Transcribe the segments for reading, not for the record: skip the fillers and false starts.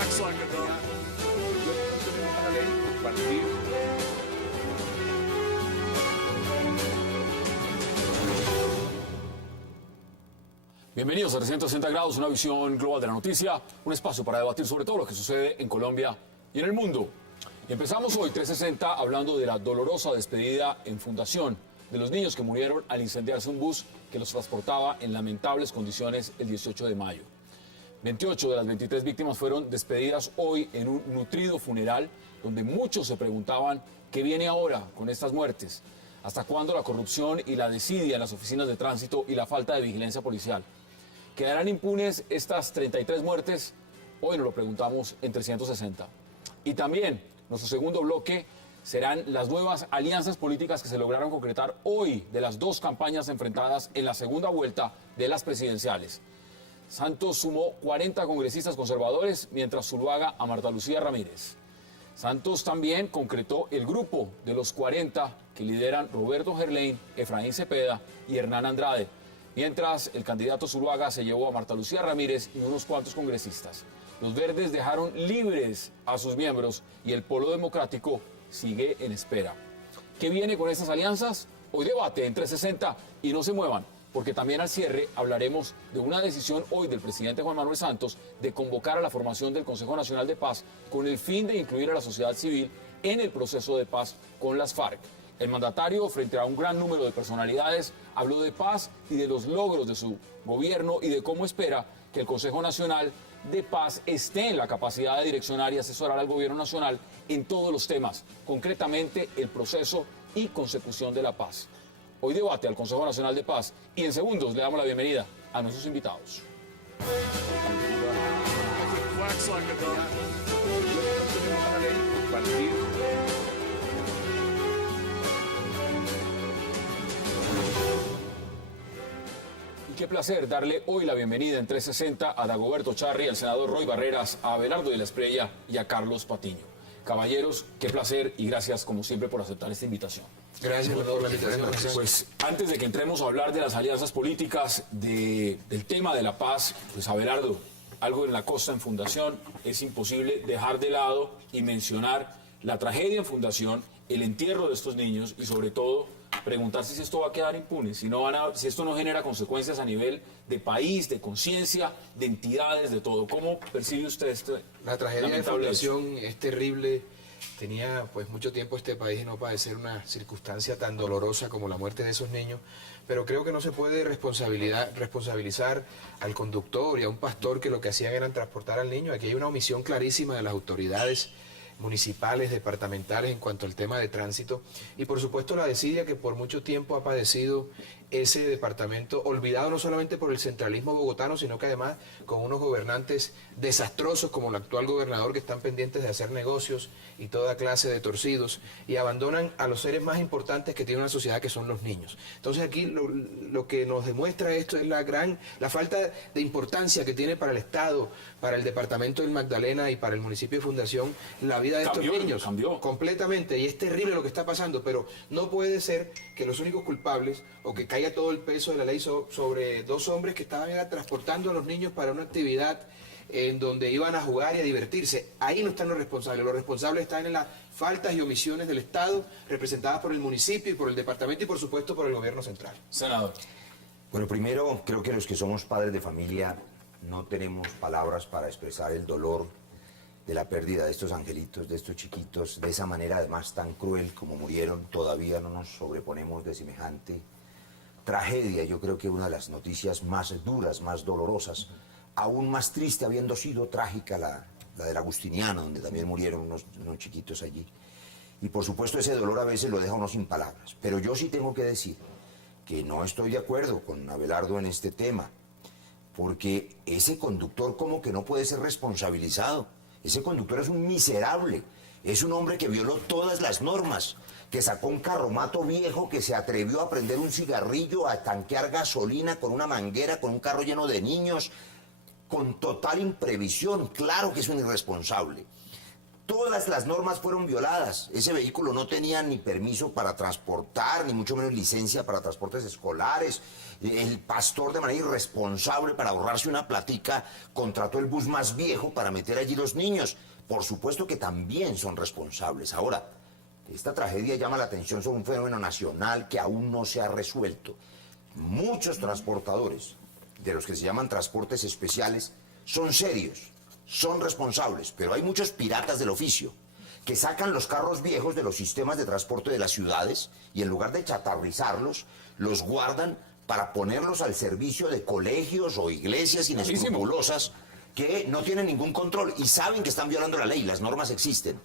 wax like a dog. Bienvenidos a 360 grados, una visión global de la noticia, un espacio para debatir sobre todo lo que sucede en Colombia y en el mundo. Y empezamos hoy 360 hablando de la dolorosa despedida en Fundación de los niños que murieron al incendiarse un bus que los transportaba en lamentables condiciones el 18 de mayo. 28 de las 23 víctimas fueron despedidas hoy en un nutrido funeral donde muchos se preguntaban qué viene ahora con estas muertes. ¿Hasta cuándo la corrupción y la desidia en las oficinas de tránsito y la falta de vigilancia policial? ¿Quedarán impunes estas 33 muertes? Hoy nos lo preguntamos en 360. Y también, nuestro segundo bloque, serán las nuevas alianzas políticas que se lograron concretar hoy de las dos campañas enfrentadas en la segunda vuelta de las presidenciales. Santos sumó 40 congresistas conservadores, mientras Zuluaga a Marta Lucía Ramírez. Santos también concretó el grupo de los 40 que lideran Roberto Gerlain, Efraín Cepeda y Hernán Andrade, mientras el candidato Zuluaga se llevó a Marta Lucía Ramírez y unos cuantos congresistas. Los verdes dejaron libres a sus miembros y el Polo Democrático sigue en espera. ¿Qué viene con estas alianzas? Hoy debate en 360 y no se muevan, porque también al cierre hablaremos de una decisión hoy del presidente Juan Manuel Santos de convocar a la formación del Consejo Nacional de Paz con el fin de incluir a la sociedad civil en el proceso de paz con las FARC. El mandatario, frente a un gran número de personalidades, habló de paz y de los logros de su gobierno y de cómo espera que el Consejo Nacional de Paz esté en la capacidad de direccionar y asesorar al gobierno nacional en todos los temas, concretamente el proceso y consecución de la paz. Hoy debate al Consejo Nacional de Paz y en segundos le damos la bienvenida a nuestros invitados. Wax like a dog. Y qué placer darle hoy la bienvenida en 360 a Dagoberto Charri, al senador Roy Barreras, a Abelardo de la Espriella y a Carlos Patiño. Caballeros, qué placer y gracias como siempre por aceptar esta invitación. Gracias por la invitación. Pues antes de que entremos a hablar de las alianzas políticas, del tema de la paz, pues Abelardo, algo en la costa en Fundación, es imposible dejar de lado y mencionar la tragedia en Fundación, el entierro de estos niños y sobre todo preguntarse si esto va a quedar impune, si esto no genera consecuencias a nivel de país, de conciencia, de entidades, de todo. ¿Cómo percibe usted esto? La tragedia de Fundación es terrible. Tenía pues mucho tiempo este país de no padecer una circunstancia tan dolorosa como la muerte de esos niños, pero creo que no se puede responsabilizar al conductor y a un pastor que lo que hacían era transportar al niño. Aquí hay una omisión clarísima de las autoridades municipales, departamentales en cuanto al tema de tránsito y por supuesto la desidia que por mucho tiempo ha padecido ese departamento, olvidado no solamente por el centralismo bogotano, sino que además con unos gobernantes desastrosos como el actual gobernador que están pendientes de hacer negocios y toda clase de torcidos y abandonan a los seres más importantes que tiene una sociedad, que son los niños. Entonces aquí lo que nos demuestra esto es la falta de importancia que tiene para el Estado, para el departamento del Magdalena y para el municipio de Fundación la vida de estos niños. Cambió Completamente, y es terrible lo que está pasando, pero no puede ser que los únicos culpables o que caiga todo el peso de la ley sobre dos hombres que estaban transportando a los niños para una actividad en donde iban a jugar y a divertirse. Ahí no están los responsables están en las faltas y omisiones del Estado representadas por el municipio y por el departamento y por supuesto por el gobierno central. Senador. Bueno, primero creo que los que somos padres de familia no tenemos palabras para expresar el dolor de la pérdida de estos angelitos, de estos chiquitos, de esa manera además tan cruel como murieron. Todavía no nos sobreponemos de semejante tragedia. Yo creo que una de las noticias más duras, más dolorosas, aún más triste habiendo sido trágica la del Agustiniano, donde también murieron unos chiquitos allí. Y por supuesto ese dolor a veces lo deja uno sin palabras. Pero yo sí tengo que decir que no estoy de acuerdo con Abelardo en este tema, porque ese conductor como que no puede ser responsabilizado. Ese conductor es un miserable, es un hombre que violó todas las normas, que sacó un carromato viejo, que se atrevió a prender un cigarrillo, a tanquear gasolina con una manguera, con un carro lleno de niños, con total imprevisión. Claro que es un irresponsable. todas las normas fueron violadas. Ese vehículo no tenía ni permiso para transportar, ni mucho menos licencia para transportes escolares. El pastor, de manera irresponsable, para ahorrarse una platica, contrató el bus más viejo para meter allí los niños. Por supuesto que también son responsables. Ahora, esta tragedia llama la atención sobre un fenómeno nacional que aún no se ha resuelto. Muchos transportadores, de los que se llaman transportes especiales, son serios, son responsables, pero hay muchos piratas del oficio que sacan los carros viejos de los sistemas de transporte de las ciudades y en lugar de chatarrizarlos, los guardan para ponerlos al servicio de colegios o iglesias inescrupulosas que no tienen ningún control y saben que están violando la ley, las normas existen.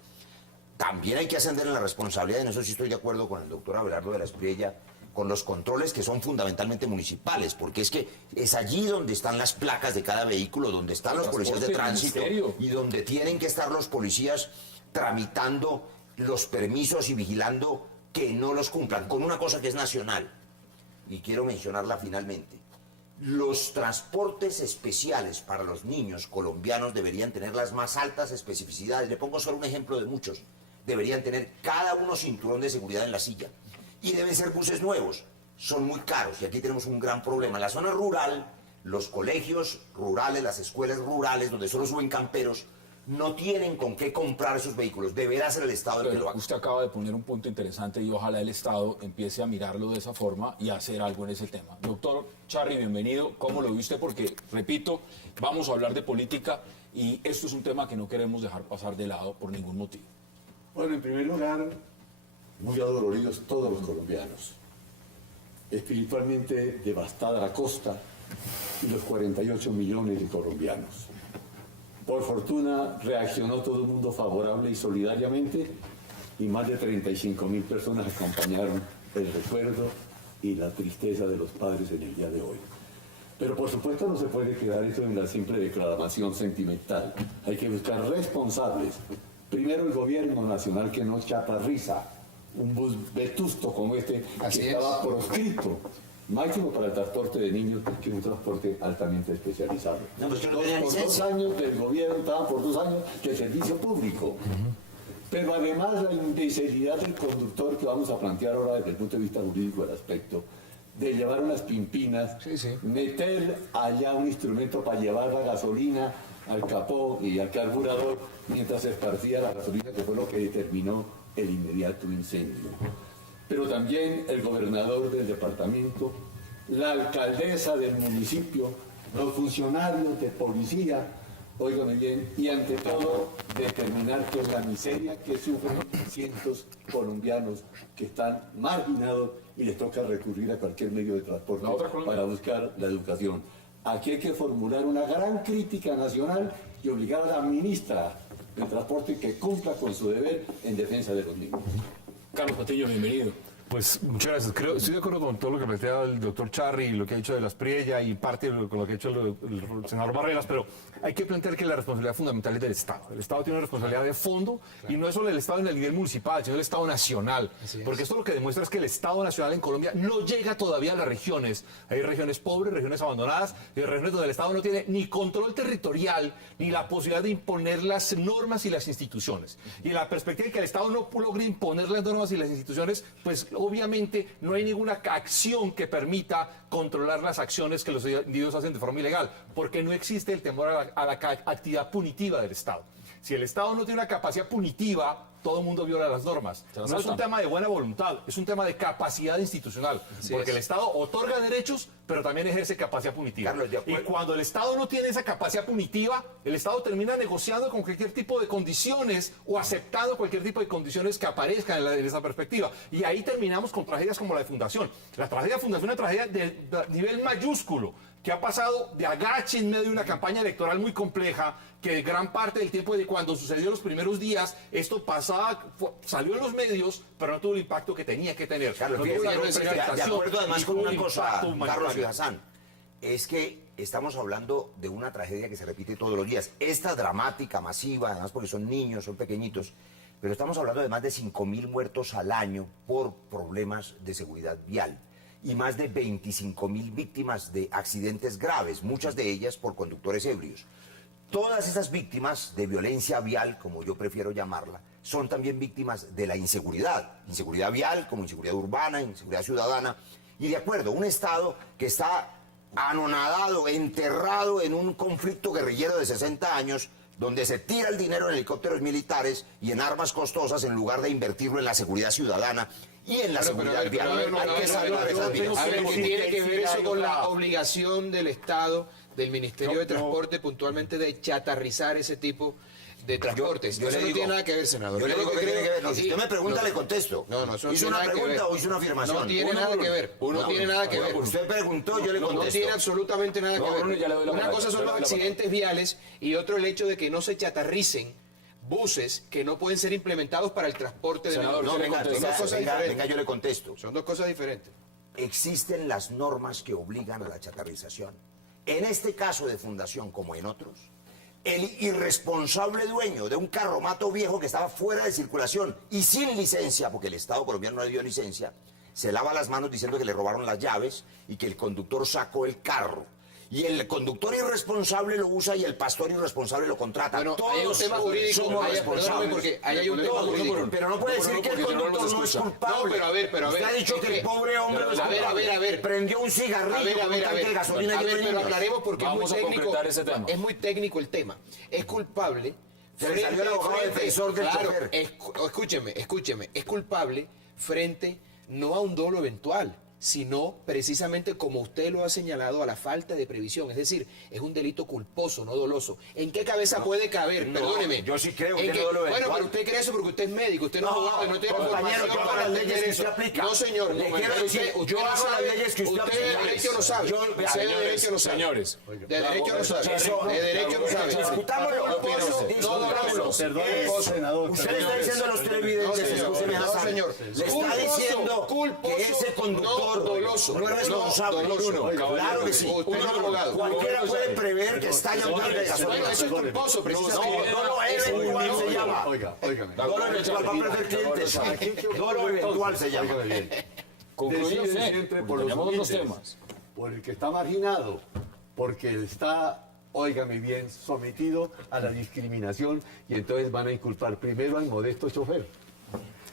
También hay que ascender en la responsabilidad, en eso sí estoy de acuerdo con el doctor Abelardo de la Espriella, con los controles que son fundamentalmente municipales, porque es que es allí donde están las placas de cada vehículo, donde están los policías de tránsito y donde tienen que estar los policías tramitando los permisos y vigilando que no los cumplan, con una cosa que es nacional, y quiero mencionarla finalmente. Los transportes especiales para los niños colombianos deberían tener las más altas especificidades. Le pongo solo un ejemplo de muchos. Deberían tener cada uno cinturón de seguridad en la silla. Y deben ser buses nuevos. Son muy caros y aquí tenemos un gran problema. En la zona rural, los colegios rurales, las escuelas rurales, donde solo suben camperos, no tienen con qué comprar esos vehículos. Deberá ser el Estado el que lo haga. Usted acaba de poner un punto interesante y ojalá el Estado empiece a mirarlo de esa forma y a hacer algo en ese tema. Doctor Charri, bienvenido. ¿Cómo lo viste? Porque, repito, vamos a hablar de política y esto es un tema que no queremos dejar pasar de lado por ningún motivo. Bueno, en primer lugar, muy adoloridos todos los colombianos. Espiritualmente devastada la costa y los 48 millones de colombianos. Por fortuna reaccionó todo el mundo favorable y solidariamente y más de 35.000 personas acompañaron el recuerdo y la tristeza de los padres en el día de hoy. Pero por supuesto no se puede quedar eso en la simple declaración sentimental. Hay que buscar responsables. Primero el gobierno nacional que no chatarriza un bus vetusto como este que estaba proscrito. Máximo para el transporte de niños, que es un transporte altamente especializado. No, pues Por 2 años del gobierno, estaban por 2 años de servicio público. Pero además la imbecilidad del conductor que vamos a plantear ahora desde el punto de vista jurídico del aspecto, de llevar unas pimpinas, meter allá un instrumento para llevar la gasolina al capó y al carburador mientras se esparcía la gasolina, que fue lo que determinó el inmediato incendio. Pero también el gobernador del departamento, la alcaldesa del municipio, los funcionarios de policía, óigame bien, y ante todo determinar que la miseria que sufren cientos colombianos que están marginados y les toca recurrir a cualquier medio de transporte para buscar la educación. Aquí hay que formular una gran crítica nacional y obligar a la ministra de Transporte que cumpla con su deber en defensa de los niños. Carlos Patiño, bienvenido. Pues muchas gracias. Estoy de acuerdo con todo lo que planteaba el doctor Charri y lo que ha dicho de la Espriella y parte con lo que ha dicho el senador Barreras, pero hay que plantear que la responsabilidad fundamental es del Estado. El Estado tiene una responsabilidad de fondo y no es solo el Estado en el nivel municipal, sino el Estado nacional. Porque esto lo que demuestra es que el Estado nacional en Colombia no llega todavía a las regiones. Hay regiones pobres, regiones abandonadas, y regiones donde el Estado no tiene ni control territorial ni la posibilidad de imponer las normas y las instituciones. Y la perspectiva de que el Estado no logre imponer las normas y las instituciones, pues obviamente no hay ninguna acción que permita controlar las acciones que los individuos hacen de forma ilegal, porque no existe el temor a la actividad punitiva del Estado. Si el Estado no tiene una capacidad punitiva, todo el mundo viola las normas. No es un tema de buena voluntad, es un tema de capacidad institucional, porque el Estado otorga derechos, pero también ejerce capacidad punitiva. Carlos, y cuando el Estado no tiene esa capacidad punitiva, el Estado termina negociando con cualquier tipo de condiciones o aceptando cualquier tipo de condiciones que aparezcan en esa perspectiva. Y ahí terminamos con tragedias como la de Fundación. La tragedia de Fundación es una tragedia de nivel mayúsculo, que ha pasado de agache en medio de una campaña electoral muy compleja, que gran parte del tiempo de cuando sucedió los primeros días, esto salió en los medios, pero no tuvo el impacto que tenía que tener. Carlos, no de acuerdo además con una cosa, Carlos y Hassan, es que estamos hablando de una tragedia que se repite todos los días. Esta dramática, masiva, además porque son niños, son pequeñitos, pero estamos hablando de más de 5.000 muertos al año por problemas de seguridad vial y más de 25.000 víctimas de accidentes graves, muchas de ellas por conductores ebrios. todas esas víctimas de violencia vial, como yo prefiero llamarla, son también víctimas de la inseguridad. Inseguridad vial, como inseguridad urbana, inseguridad ciudadana. Y de acuerdo, un Estado que está anonadado, enterrado en un conflicto guerrillero de 60 años, donde se tira el dinero en helicópteros militares y en armas costosas en lugar de invertirlo en la seguridad ciudadana y en la seguridad vial. Hay que salvar esas vidas. A ver, ¿qué tiene que ver eso con la obligación del Estado, del Ministerio de Transporte, puntualmente de chatarrizar ese tipo de transportes? Yo Eso le no digo- tiene nada que ver, senador. Yo le Yo digo lo que que tiene que ver. No, creo- si usted me pregunta, le contesto. No, eso no ¿Hizo tiene una nada que pregunta ver. o hizo una afirmación? No tiene Uno nada por que uno. ver. Uno No por tiene uno. nada que ver. Usted preguntó, yo le No contesto. tiene absolutamente nada que No, ver. Bruno, ya le doy la Una palabra, cosa ya son le los doy la accidentes viales y otro el hecho de que no se chatarricen buses que no pueden ser implementados para el transporte de Senador, menores. No, le venga, contesto. Son dos cosas diferentes. venga, yo le contesto. Son dos cosas diferentes. Existen las normas que obligan a la chatarrización. En este caso de Fundación, como en otros, el irresponsable dueño de un carromato viejo que estaba fuera de circulación y sin licencia, porque el Estado colombiano no le dio licencia, se lava las manos diciendo que le robaron las llaves y que el conductor sacó el carro. Y el conductor irresponsable lo usa y el pastor irresponsable lo contrata. Bueno, Todos hay un tema jurídico, somos perdóname, responsables. porque ahí hay un tema Todos, jurídico. pero no puede decir que el porque si no, no conductor nos no es escucha. culpable. No, pero a ver, Usted ha dicho es que el que- pobre hombre no es a ver, culpable. a ver. Prendió un cigarrillo A ver, con un tanque de gasolina a lleno ver, de pero niños. aclaremos porque Vamos es a muy técnico. concretar ese tema. Es muy técnico el tema. Es culpable. Se le salió el abogado defensor del claro, chofer. escúcheme. Es culpable frente no a un dolo eventual, sino precisamente como usted lo ha señalado, a la falta de previsión. Es decir, es un delito culposo, no doloso. ¿En qué cabeza puede caber? no, Perdóneme. yo sí creo ¿En que qué- no dolo Bueno, eventual. pero usted cree eso porque usted es médico, usted no es No, abogado, no tiene compañero, formación yo hago para las leyes entender que eso. usted aplica. No, señor, Le no, quiero decir, usted yo no hago las sabe, leyes que usted usted de aplica. derecho no sabe. Yo- Usted de señores, derecho no sabe. señores. De derecho no sabe. Eso- De derecho no sabe. Discutámoslo. No, doloso. Perdón, senador. Usted le está diciendo a los televidentes, No, señor. escúcheme, No, Hassan, señor. le está Culposo, diciendo culposo, que ese conductor no doloso. no es responsable. No, doloso. Claro que sí. Usted no es abogado. Cualquiera puede prever que estalla un tanque de gasolina. Bueno, eso es culposo, precisamente. No, dolo eventual se llama. Óigame. Dolo eventual va a perder clientes. Dolo eventual se llama. Óigame bien. Concluye Deciden usted, siempre porque por los tenemos otros humildes, temas. por el que está marginado, porque está, óigame bien, sometido a la discriminación y entonces van a inculpar primero al modesto chofer.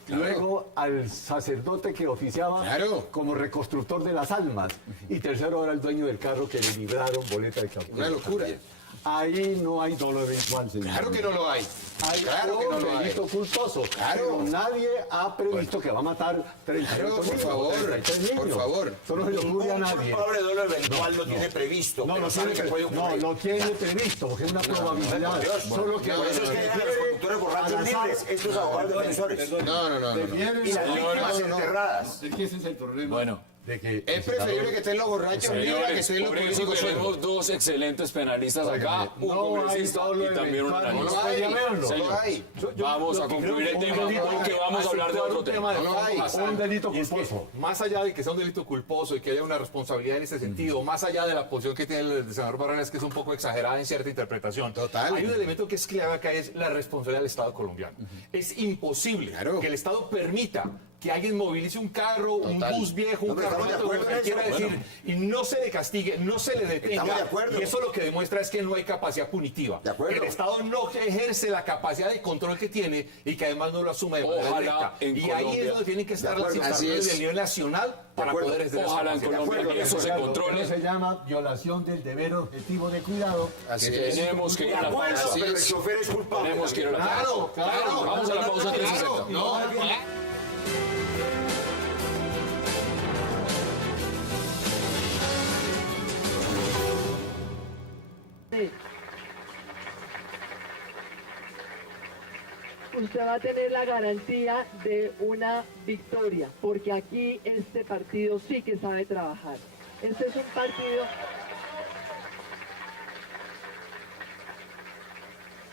Luego al sacerdote que oficiaba Claro. como reconstructor de las almas. Y tercero ahora al dueño del carro que le libraron boleta de captura. Una locura. Ahí no hay dolo eventual, señor. Claro que no lo hay. Hay Claro que no lo hay. delito culposo. Claro. Pero nadie ha previsto que va a matar 33 Claro, por niños, favor, 33 niños. por favor. Eso no se le ocurre a Un nadie. culpable dolo eventual lo tiene previsto, No, pero lo sabe tiene, que puede no, ocurrir. lo tiene previsto, porque es una probabilidad. Dios, Solo que por eso es que dejan a los conductores borrachos libres, estos abogados defensores. No. prefieren Y las víctimas no. enterradas. ¿De qué ese es el problema? Bueno. De que Es preferible que estén los borrachos libres a que estén los Por eso políticos tenemos sueltos. dos excelentes penalistas acá, un no congresista hay dolo y también un eventual, analista. No hay, Señor, no hay. Vamos a concluir el tema porque vamos a hablar de otro tema. No lo hay. Un delito Y es que, culposo. más allá de que sea un delito culposo y que haya una responsabilidad en ese sentido, más allá de la posición que tiene el senador Barreras, que es un poco exagerada en cierta interpretación, Total. hay un elemento que es clave acá, es la responsabilidad del Estado colombiano. Es imposible Claro. que el Estado permita que alguien movilice un carro, Total. un bus viejo, un No, pero carro, estamos de lo acuerdo que en quiera eso. decir, y no se le castigue, no se le detenga. Estamos de acuerdo. Y eso lo que demuestra es que no hay capacidad punitiva. De acuerdo. Que el Estado no ejerce la capacidad de control que tiene y que además no lo asume de manera Ojalá directa. en Y ahí es Colombia- donde tienen que estar las Así instancias es. del nivel nacional para acuerdo. poder ejercer esa Ojalá en capacidad. Colombia eso se Eso controle. se llama violación del deber objetivo de cuidado. Así Que es. tenemos que ir a la Bueno, pausa. pero el chofer es culpable. Tenemos que ir a la Claro, pausa. claro. Vamos a la pausa 360. No, usted va a tener la garantía de una victoria, porque aquí este partido sí que sabe trabajar. Este es un partido...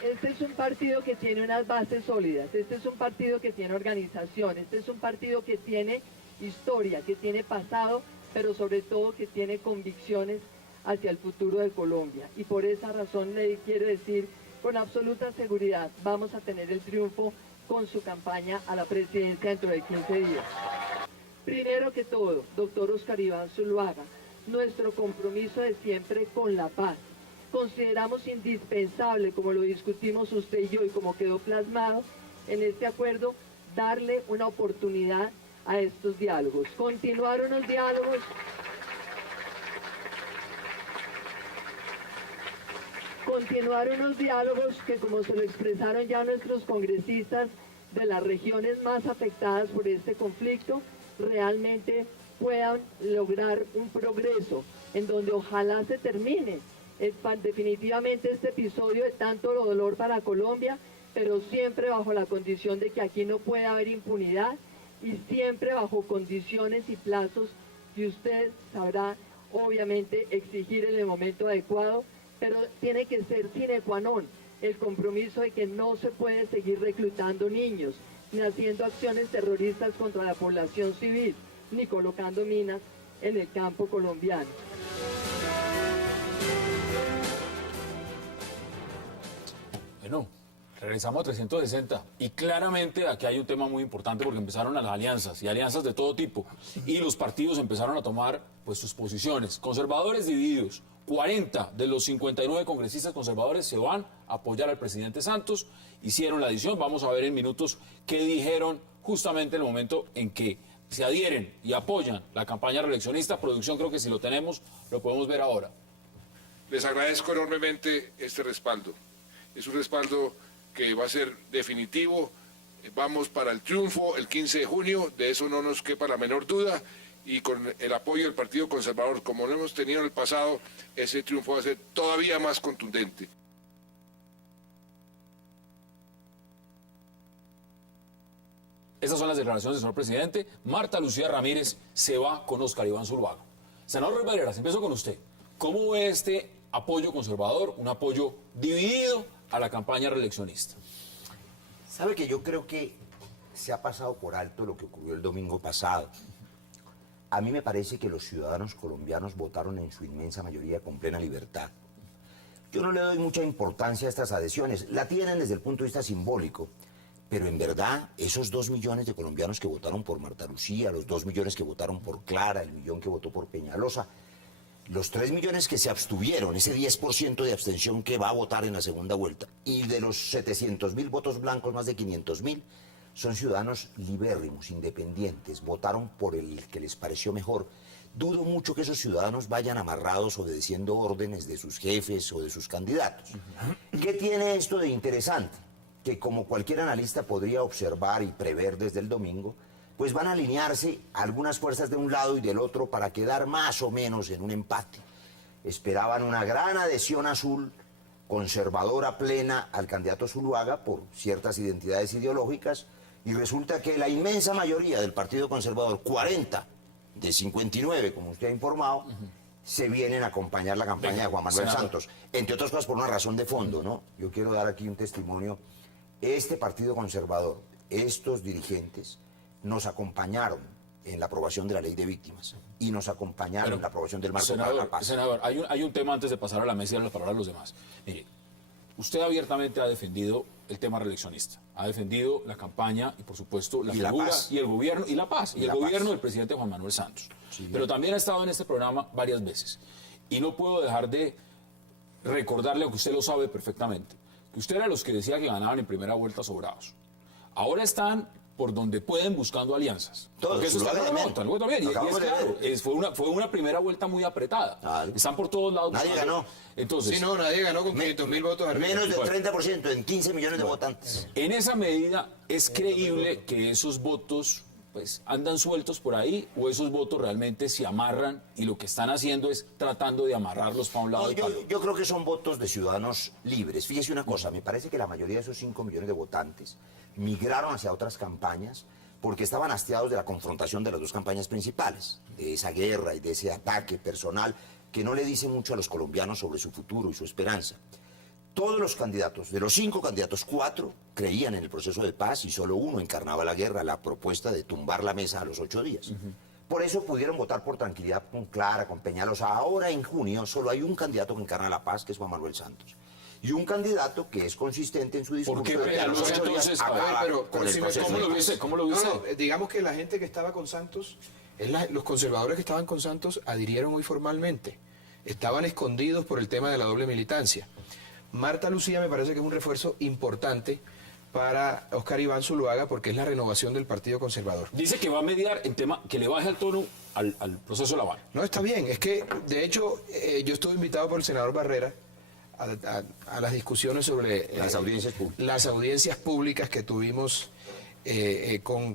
Este es un partido que tiene unas bases sólidas, este es un partido que tiene organización, este es un partido que tiene historia, que tiene pasado, pero sobre todo que tiene convicciones hacia el futuro de Colombia. Y por esa razón le quiero decir con absoluta seguridad, vamos a tener el triunfo con su campaña a la presidencia dentro de 15 días. Primero que todo, doctor Oscar Iván Zuluaga, nuestro compromiso de siempre con la paz. consideramos indispensable, como lo discutimos usted y yo y como quedó plasmado en este acuerdo, darle una oportunidad a estos diálogos. Continuar unos diálogos que, como se lo expresaron ya nuestros congresistas de las regiones más afectadas por este conflicto, realmente puedan lograr un progreso en donde ojalá se termine definitivamente este episodio de tanto dolor para Colombia, pero siempre bajo la condición de que aquí no puede haber impunidad y siempre bajo condiciones y plazos que usted sabrá obviamente exigir en el momento adecuado, pero tiene que ser sine qua non el compromiso de que no se puede seguir reclutando niños, ni haciendo acciones terroristas contra la población civil, ni colocando minas en el campo colombiano. Bueno, regresamos a 360 y claramente aquí hay un tema muy importante porque empezaron las alianzas y alianzas de todo tipo y los partidos empezaron a tomar pues sus posiciones. Conservadores divididos, 40 de los 59 congresistas conservadores se van a apoyar al presidente Santos, hicieron la adición, vamos a ver en minutos qué dijeron justamente en el momento en que se adhieren y apoyan la campaña reeleccionista. Producción, creo que si lo tenemos, lo podemos ver ahora. Les agradezco enormemente este respaldo. Es un respaldo que va a ser definitivo. Vamos para el triunfo el 15 de junio, de eso no nos quepa la menor duda, y con el apoyo del Partido Conservador, como lo hemos tenido en el pasado, ese triunfo va a ser todavía más contundente. Estas son las declaraciones del señor presidente. Marta Lucía Ramírez se va con Óscar Iván Zuluaga. Senador Roy Valleras, empiezo con usted. ¿Cómo ve este apoyo conservador, un apoyo dividido a la campaña reeleccionista? Sabe que yo creo que se ha pasado por alto lo que ocurrió el domingo pasado. A mí me parece que los ciudadanos colombianos votaron en su inmensa mayoría con plena libertad. Yo no le doy mucha importancia a estas adhesiones. La tienen desde el punto de vista simbólico. Pero en verdad, esos 2 millones de colombianos que votaron por Marta Lucía, los 2 millones que votaron por Clara, el millón que votó por Peñalosa, los 3 millones que se abstuvieron, ese 10% de abstención que va a votar en la segunda vuelta, y de los 700.000 votos blancos, más de 500.000, son ciudadanos libérrimos, independientes, votaron por el que les pareció mejor. Dudo mucho que esos ciudadanos vayan amarrados obedeciendo órdenes de sus jefes o de sus candidatos. ¿Qué tiene esto de interesante? Que como cualquier analista podría observar y prever desde el domingo, pues van a alinearse algunas fuerzas de un lado y del otro para quedar más o menos en un empate. Esperaban una gran adhesión azul, conservadora plena al candidato Zuluaga por ciertas identidades ideológicas, y resulta que la inmensa mayoría del Partido Conservador, 40 de 59, como usted ha informado, se vienen a acompañar la campaña de Juan Manuel Santos. Entre otras cosas por una razón de fondo, ¿no? Yo quiero dar aquí un testimonio. Este Partido Conservador, estos dirigentes, nos acompañaron en la aprobación de la ley de víctimas y nos acompañaron en la aprobación del marco para la paz. Senador, hay un tema antes de pasar a la mesa y a la palabra a los demás. Mire, usted abiertamente ha defendido el tema reeleccionista, ha defendido la campaña y, por supuesto, la figura y el gobierno, y la paz, y el gobierno del presidente Juan Manuel Santos. Sí, pero también ha estado en este programa varias veces. Y no puedo dejar de recordarle, aunque usted lo sabe perfectamente, que usted era de los que decía que ganaban en primera vuelta sobrados. Ahora están por donde pueden buscando alianzas. Todos, porque eso está también. Y es claro, fue una primera vuelta muy apretada. Claro. Están por todos lados. Nadie ganó. Entonces, Sí, no, nadie ganó con 500.000 votos arriba. Menos del 30% en 15 millones de votantes. en esa medida, ¿es creíble que esos votos pues andan sueltos por ahí o esos votos realmente se amarran y lo que están haciendo es tratando de amarrarlos para un lado No, y para otro? yo creo que son votos de ciudadanos libres. Fíjese una cosa, me parece que la mayoría de esos 5 millones de votantes migraron hacia otras campañas porque estaban hastiados de la confrontación de las dos campañas principales, de esa guerra y de ese ataque personal que no le dice mucho a los colombianos sobre su futuro y su esperanza. Todos los candidatos, de los 5 candidatos, 4 creían en el proceso de paz y solo uno encarnaba la guerra, la propuesta de tumbar la mesa a los 8 días. Por eso pudieron votar por tranquilidad con Clara, con Peñalosa. Ahora en junio solo hay un candidato que encarna la paz, que es Juan Manuel Santos. Y un candidato que es consistente en su discurso. ¿Por qué de que a los Peñalosa 8 días entonces? acaba pero con el si me- proceso de paz. ¿Cómo lo dice? No, digamos que la gente que estaba con Santos, los conservadores que estaban con Santos adhirieron hoy formalmente. estaban escondidos por el tema de la doble militancia. Marta Lucía me parece que es un refuerzo importante para Óscar Iván Zuluaga porque es la renovación del Partido Conservador. Dice que va a mediar en tema que le baje el tono al proceso de La Habana. No, está bien, es que de hecho yo estuve invitado por el senador Barrera a las discusiones sobre Las audiencias públicas. las audiencias públicas que tuvimos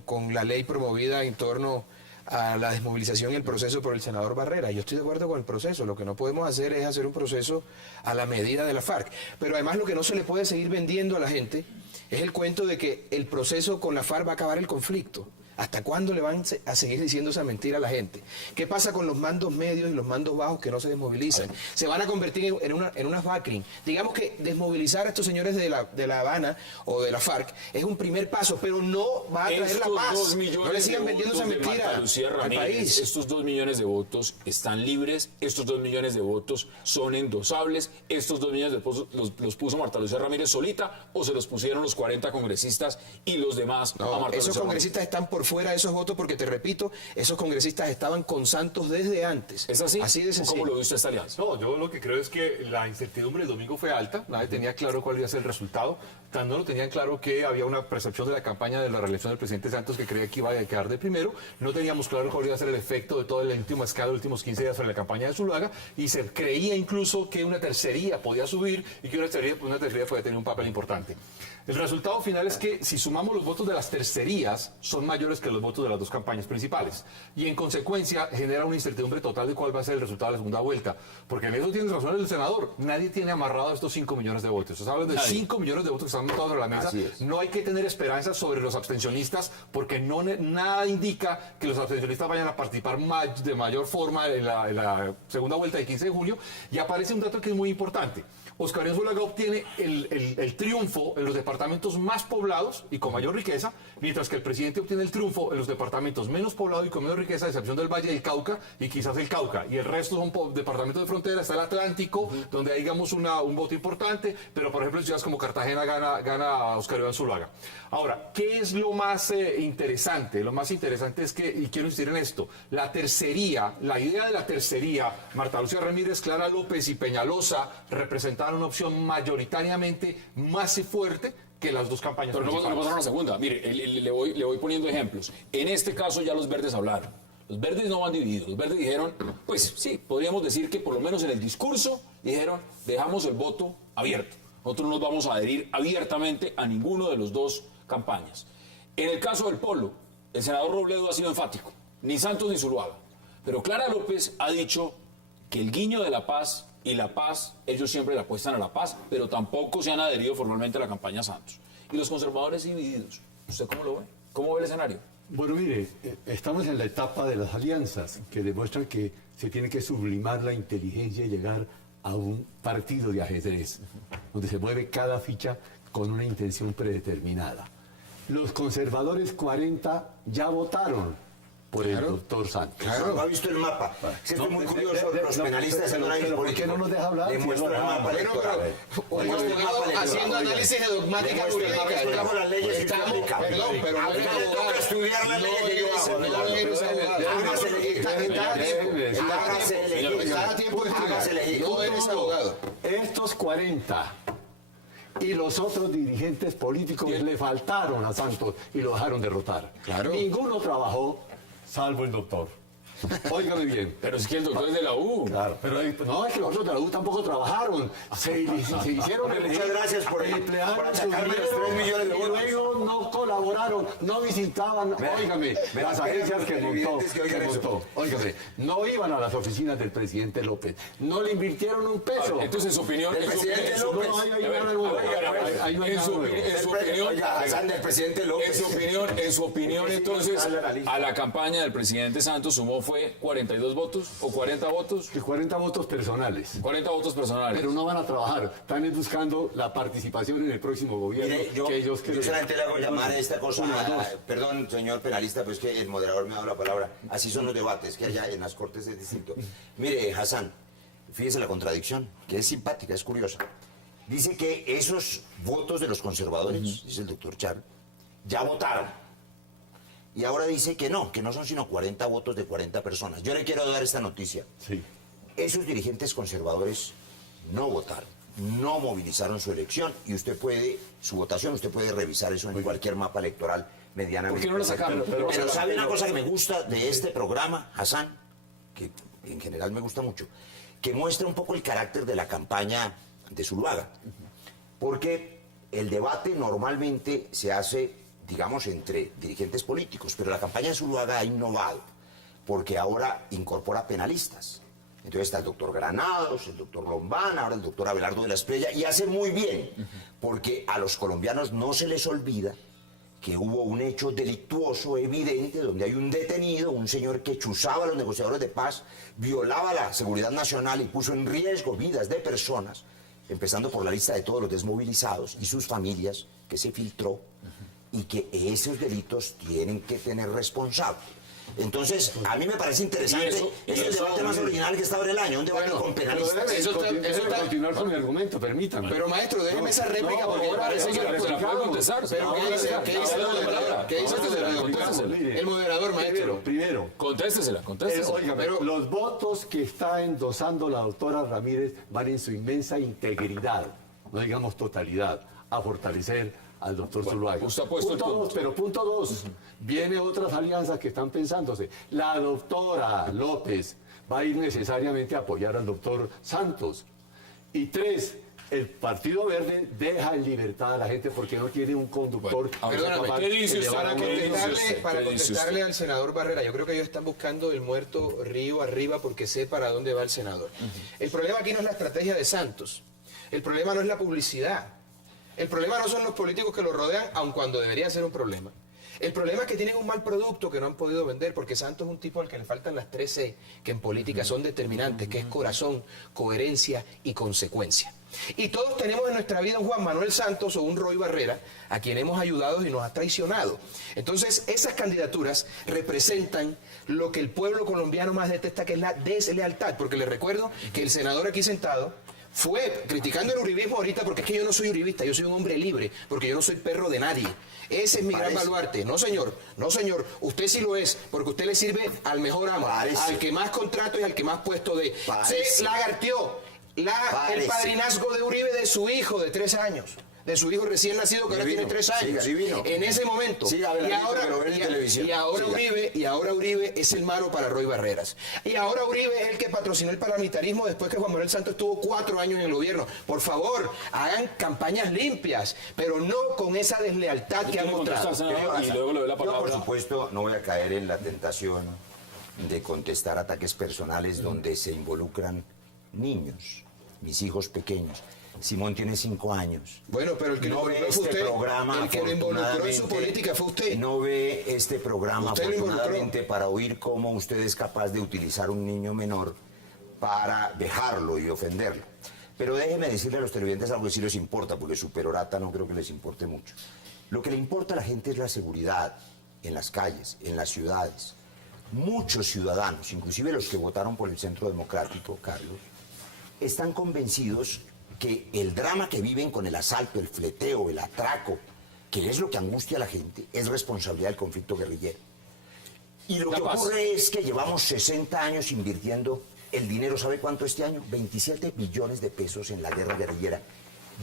con la ley promovida en torno a la desmovilización y el proceso por el senador Barrera. Yo estoy de acuerdo con el proceso. Lo que no podemos hacer es hacer un proceso a la medida de la FARC. Pero además lo que no se le puede seguir vendiendo a la gente es el cuento de que el proceso con la FARC va a acabar el conflicto. ¿Hasta cuándo le van a seguir diciendo esa mentira a la gente? ¿Qué pasa con los mandos medios y los mandos bajos que no se desmovilizan? Se van a convertir en unas BACRIM. Digamos que desmovilizar a estos señores de la Habana o de la FARC es un primer paso, pero no va a traer la paz. No le sigan vendiendo esa mentira al país. Estos 2 millones de votos están libres, estos 2 millones de votos son endosables, estos 2 millones de votos los puso Marta Lucía Ramírez solita o se los pusieron los 40 congresistas y los demás a Marta Esos Lucía congresistas están por fuera de esos votos porque, te repito, esos congresistas estaban con Santos desde antes. ¿Es así? Así de sencillo. ¿Cómo lo viste esta alianza? No, yo lo que creo es que la incertidumbre el domingo fue alta, nadie tenía claro cuál iba a ser el resultado, tan no lo tenían claro que había una percepción de la campaña de la reelección del presidente Santos que creía que iba a quedar de primero, no teníamos claro cuál iba a ser el efecto de todo el último escala, los últimos 15 días sobre la campaña de Zuluaga, y se creía incluso que una tercería podía subir y que una tercería podía tener un papel importante. El resultado final es que si sumamos los votos de las tercerías, son mayores que los votos de las dos campañas principales. Y en consecuencia genera una incertidumbre total de cuál va a ser el resultado de la segunda vuelta. Porque en eso tiene razón el senador. Nadie tiene amarrado estos 5 millones de votos. O sea, hablan de 5 millones de votos que están montados sobre la mesa. No hay que tener esperanzas sobre los abstencionistas porque nada indica que los abstencionistas vayan a participar de mayor forma en la segunda vuelta del 15 de junio. Y aparece un dato que es muy importante. Óscar Iván Zuluaga obtiene el triunfo en los departamentos más poblados y con mayor riqueza, mientras que el presidente obtiene el triunfo en los departamentos menos poblados y con menos riqueza, a excepción del Valle del Cauca y quizás el Cauca. Y el resto son departamentos de frontera, está el Atlántico, donde hay, digamos, un voto importante, pero por ejemplo en ciudades como Cartagena gana Óscar Iván Zuluaga. Ahora, ¿qué es lo más interesante? Lo más interesante es que, y quiero insistir en esto, la tercería, la idea de la tercería, Marta Lucía Ramírez, Clara López y Peñalosa representaron una opción mayoritariamente más fuerte que las dos campañas Pero no principales. pasaron a la segunda. Mire, le voy poniendo ejemplos. En este caso ya los verdes hablaron. Los verdes no van divididos. Los verdes dijeron, pues sí, podríamos decir que por lo menos en el discurso dijeron, dejamos el voto abierto. Nosotros no nos vamos a adherir abiertamente a ninguno de los dos campañas. En el caso del Polo, el senador Robledo ha sido enfático. Ni Santos ni Zuluaga. Pero Clara López ha dicho que el guiño de la paz y la paz, ellos siempre le apuestan a la paz, pero tampoco se han adherido formalmente a la campaña Santos. Y los conservadores divididos. ¿Usted cómo lo ve? ¿Cómo ve el escenario? Bueno, mire, estamos en la etapa de las alianzas, que demuestran que se tiene que sublimar la inteligencia y llegar a un partido de ajedrez, donde se mueve cada ficha con una intención predeterminada. Los conservadores 40 ya votaron por el doctor Santos. ¿No ha visto el mapa? Es que estoy muy curioso, los penalistas en análisis ¿por qué político. no nos deja hablar? Demuestra el mapa electoral. Hemos estado haciendo análisis de dogmática jurídica. Estamos las leyes y Estamos, aplica. perdón, pero no eres Toca abogado. estudiar las leyes que yo hago. No eres abogado. Hágase elegir. Hágase elegir. Está a tiempo de Hágase estudiar. elegir. No eres abogado. Estos 40 y los otros dirigentes políticos le faltaron a Santos y lo dejaron derrotar. Claro. Ninguno trabajó, salvo el doctor. Óigame bien. Pero es que el doctor es de la U. Claro, pero no, es que los otros de la U tampoco trabajaron. Se hicieron Muchas gracias por emplearon sus achacarme los 3 millones de y votos. luego no colaboraron, no visitaban, óigame, las agencias que montó. Óigame, no iban a las oficinas del presidente López, no le invirtieron un peso. Entonces, en su opinión... El presidente López. No, ahí no hay nada nuevo. Ahí no hay nada nuevo. Oiga, Hassan, del presidente López. En su opinión, entonces, a la campaña del presidente Santos sumó fue 42 votos o 40 votos. Y 40 votos personales. 40 votos personales. Pero no van a trabajar, están buscando la participación en el próximo gobierno Mire, yo que ellos creen. solamente le hago llamar a esta cosa, perdón, señor penalista, pero es que el moderador me ha dado la palabra. Así son los debates, que allá en las cortes es distinto. Mire, Hassan, fíjese la contradicción, que es simpática, es curiosa. Dice que esos votos de los conservadores, dice el doctor Char, ya votaron. Y ahora dice que no son sino 40 votos de 40 personas. Yo le quiero dar esta noticia. Sí. esos dirigentes conservadores no votaron, no movilizaron su elección y su votación, usted puede revisar eso en cualquier mapa electoral medianamente. ¿Por qué no la sacaron? Pero ¿sabe una cosa que me gusta de este programa, Hassan? Que en general me gusta mucho, que muestra un poco el carácter de la campaña de Zuluaga. Porque el debate normalmente se hace, digamos, entre dirigentes políticos, pero la campaña de Zuluaga ha innovado, porque ahora incorpora penalistas. Entonces está el doctor Granados, el doctor Lombana, ahora el doctor Abelardo de la Espriella, y hace muy bien, porque a los colombianos no se les olvida que hubo un hecho delictuoso evidente donde hay un detenido, un señor que chuzaba a los negociadores de paz, violaba la seguridad nacional y puso en riesgo vidas de personas, empezando por la lista de todos los desmovilizados y sus familias, que se filtró, y que esos delitos tienen que tener responsable. Entonces, a mí me parece interesante, es el debate más original que está ahora el año, un debate con penalistas. Déjeme continuar con mi argumento, permítanme. Pero maestro, déjeme esa réplica porque me parece que... Se la puede contestar. Pero ¿qué dice el moderador? ¿Qué dice el moderador? El moderador, maestro. Primero, Contéstesela. óigame, los votos que está endosando la doctora Ramírez van en su inmensa integridad, no digamos totalidad, a fortalecer al doctor Zuluaga. usted ha puesto el punto. Pero punto 2, viene otras alianzas que están pensándose. La doctora López va a ir necesariamente a apoyar al doctor Santos. Y 3, el Partido Verde deja en libertad a la gente porque no tiene un conductor. Perdóname, ¿qué dice usted? para contestarle al senador Barrera, yo creo que ellos están buscando el muerto río arriba porque sé para dónde va el senador. El problema aquí no es la estrategia de Santos, el problema no es la publicidad, el problema no son los políticos que lo rodean, aun cuando debería ser un problema. El problema es que tienen un mal producto que no han podido vender, porque Santos es un tipo al que le faltan las 3 C, que en política son determinantes, que es corazón, coherencia y consecuencia. Y todos tenemos en nuestra vida un Juan Manuel Santos o un Roy Barrera, a quien hemos ayudado y nos ha traicionado. Entonces, esas candidaturas representan lo que el pueblo colombiano más detesta, que es la deslealtad, porque les recuerdo que el senador aquí sentado fue criticando el uribismo ahorita, porque es que yo no soy uribista, yo soy un hombre libre, porque yo no soy perro de nadie. Ese es mi gran baluarte. No, señor, usted sí lo es, porque usted le sirve al mejor amo, al que más contrato y al que más puesto de. Se lagarteó el padrinazgo de Uribe de su hijo de 3 años. De su hijo recién nacido, que ahora tiene 3 años. En ese momento. Y ahora Uribe es el malo para Roy Barreras. Y ahora Uribe es el que patrocinó el paramilitarismo después que Juan Manuel Santos estuvo 4 años en el gobierno. Por favor, hagan campañas limpias, pero no con esa deslealtad que han mostrado. Y luego le doy la palabra. Yo, por supuesto, no voy a caer en la tentación de contestar ataques personales donde se involucran niños, mis hijos pequeños. Simón tiene 5 años. Bueno, pero el que no ve este programa, el que lo involucró en su política fue usted. No ve este programa, afortunadamente, para oír cómo usted es capaz de utilizar un niño menor para dejarlo y ofenderlo. Pero déjeme decirle a los televidentes algo que sí les importa, porque su perorata no creo que les importe mucho. Lo que le importa a la gente es la seguridad en las calles, en las ciudades. Muchos ciudadanos, inclusive los que votaron por el Centro Democrático, Carlos, están convencidos que el drama que viven con el asalto, el fleteo, el atraco, que es lo que angustia a la gente, es responsabilidad del conflicto guerrillero. Y lo que ocurre es que llevamos 60 años invirtiendo el dinero, ¿sabe cuánto este año? 27 billones de pesos en la guerra guerrillera.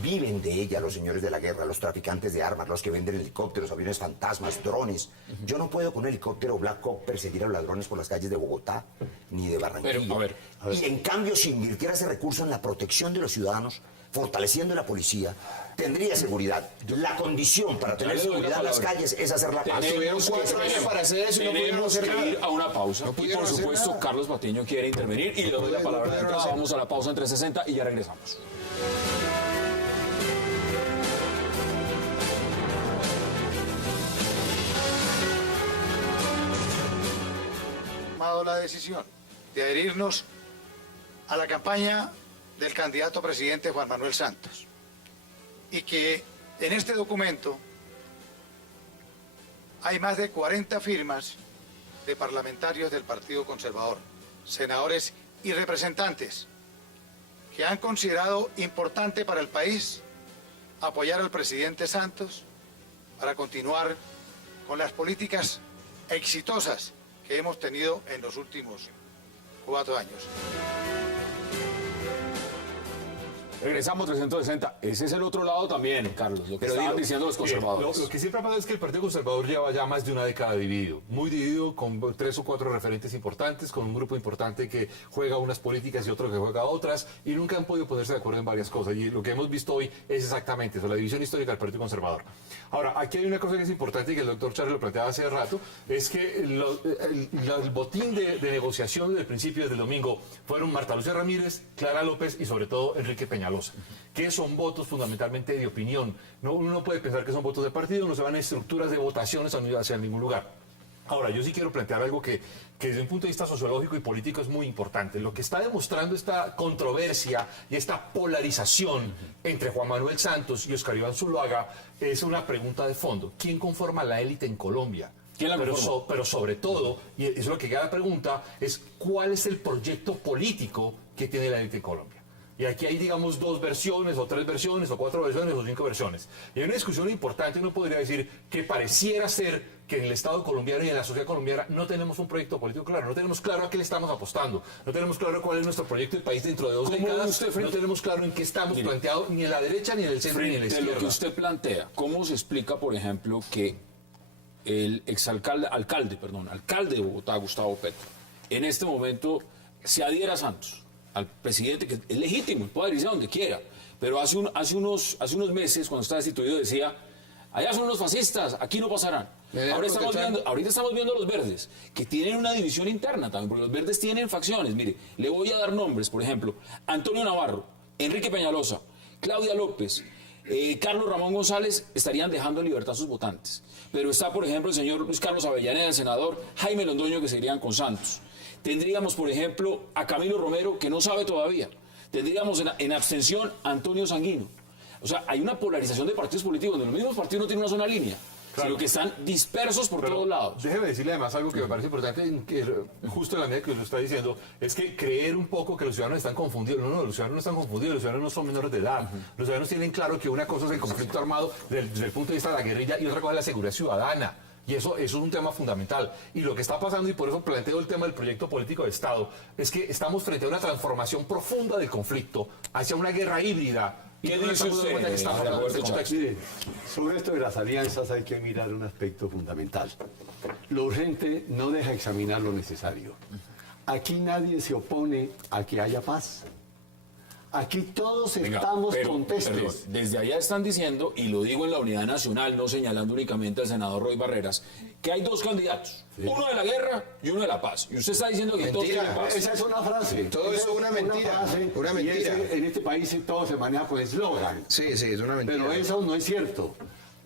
Viven de ella los señores de la guerra, los traficantes de armas, los que venden helicópteros, aviones fantasmas, drones. Yo no puedo con un helicóptero Black Hawk perseguir a los ladrones por las calles de Bogotá ni de Barranquilla. Pero, a ver. Y en cambio, si invirtiera ese recurso en la protección de los ciudadanos, fortaleciendo la policía, tendría seguridad. La condición para tener seguridad en las calles es hacer la paz. Tuvieron 4 años para hacer eso y no pudieron Tenemos hacer que nada. ir a una pausa. Y por supuesto, Carlos Patiño quiere intervenir y le doy la palabra de entrada. Vamos a la pausa en 360 y ya regresamos. Tomado la decisión de adherirnos a la campaña del candidato a presidente Juan Manuel Santos y que en este documento hay más de 40 firmas de parlamentarios del Partido Conservador, senadores y representantes que han considerado importante para el país apoyar al presidente Santos para continuar con las políticas exitosas que hemos tenido en los últimos 4 años. Regresamos 360. Ese es el otro lado también, Carlos, lo que Pero estaban digo, diciendo los conservadores. Lo que siempre ha pasado es que el Partido Conservador lleva ya más de una década dividido, muy dividido, con 3 o 4 referentes importantes, con un grupo importante que juega unas políticas y otro que juega otras, y nunca han podido ponerse de acuerdo en varias cosas. Y lo que hemos visto hoy es exactamente eso, la división histórica del Partido Conservador. Ahora, aquí hay una cosa que es importante y que el doctor Charles lo planteaba hace rato, es que el botín de negociación desde el principio, desde el domingo, fueron Marta Lucía Ramírez, Clara López y sobre todo Enrique Peñalosa, que son votos fundamentalmente de opinión. No, uno no puede pensar que son votos de partido, no se van a estructuras de votaciones hacia ningún lugar. Ahora, yo sí quiero plantear algo que desde un punto de vista sociológico y político es muy importante. Lo que está demostrando esta controversia y esta polarización entre Juan Manuel Santos y Óscar Iván Zuluaga es una pregunta de fondo. ¿Quién conforma la élite en Colombia? Pero sobre todo, y es lo que queda la pregunta, es ¿cuál es el proyecto político que tiene la élite en Colombia? Y aquí hay, digamos, 2 versiones, o 3 versiones, o 4 versiones, o 5 versiones. Y hay una discusión importante, uno podría decir que pareciera ser que en el Estado colombiano y en la sociedad colombiana no tenemos un proyecto político claro, no tenemos claro a qué le estamos apostando, no tenemos claro cuál es nuestro proyecto de país dentro de 2 décadas, no tenemos claro en qué estamos planteados, ni en la derecha, ni en el centro, ni en la izquierda. Lo que usted plantea, ¿cómo se explica, por ejemplo, que el alcalde de Bogotá, Gustavo Petro, en este momento se adhiera a Santos, al presidente, que es legítimo, puede irse a donde quiera, pero hace unos meses, cuando estaba destituido, decía, allá son unos fascistas, aquí no pasarán. Ahorita estamos viendo a los verdes, que tienen una división interna también, porque los verdes tienen facciones. Mire, le voy a dar nombres, por ejemplo, Antonio Navarro, Enrique Peñalosa, Claudia López, Carlos Ramón González estarían dejando en libertad a sus votantes. Pero está, por ejemplo, el señor Luis Carlos Avellaneda, el senador Jaime Londoño, que se irían con Santos. Tendríamos, por ejemplo, a Camilo Romero, que no sabe todavía. Tendríamos en abstención a Antonio Sanguino. O sea, hay una polarización de partidos políticos donde los mismos partidos no tienen una sola línea, sino que están dispersos por todos lados. Déjeme decirle además algo que me parece importante, que justo en la medida que usted está diciendo, es que creer un poco que los ciudadanos están confundidos. No, los ciudadanos no están confundidos, los ciudadanos no son menores de edad. Los ciudadanos tienen claro que una cosa es el conflicto armado desde el punto de vista de la guerrilla y otra cosa es la seguridad ciudadana. Y eso es un tema fundamental. Y lo que está pasando, y por eso planteo el tema del proyecto político de Estado, es que estamos frente a una transformación profunda del conflicto hacia una guerra híbrida. ¿Qué dice usted? Mire, sobre esto de las alianzas hay que mirar un aspecto fundamental. Lo urgente no deja examinar lo necesario. Aquí nadie se opone a que haya paz. Aquí todos estamos contestes. Desde allá están diciendo, y lo digo en la unidad nacional, no señalando únicamente al senador Roy Barreras, que hay 2 candidatos, uno de la guerra y uno de la paz. Y usted está diciendo que todos quieren paz. Esa es una frase. Todo eso es una mentira. Una mentira. En este país todo se maneja con eslogan. Sí, es una mentira. Pero eso no es cierto.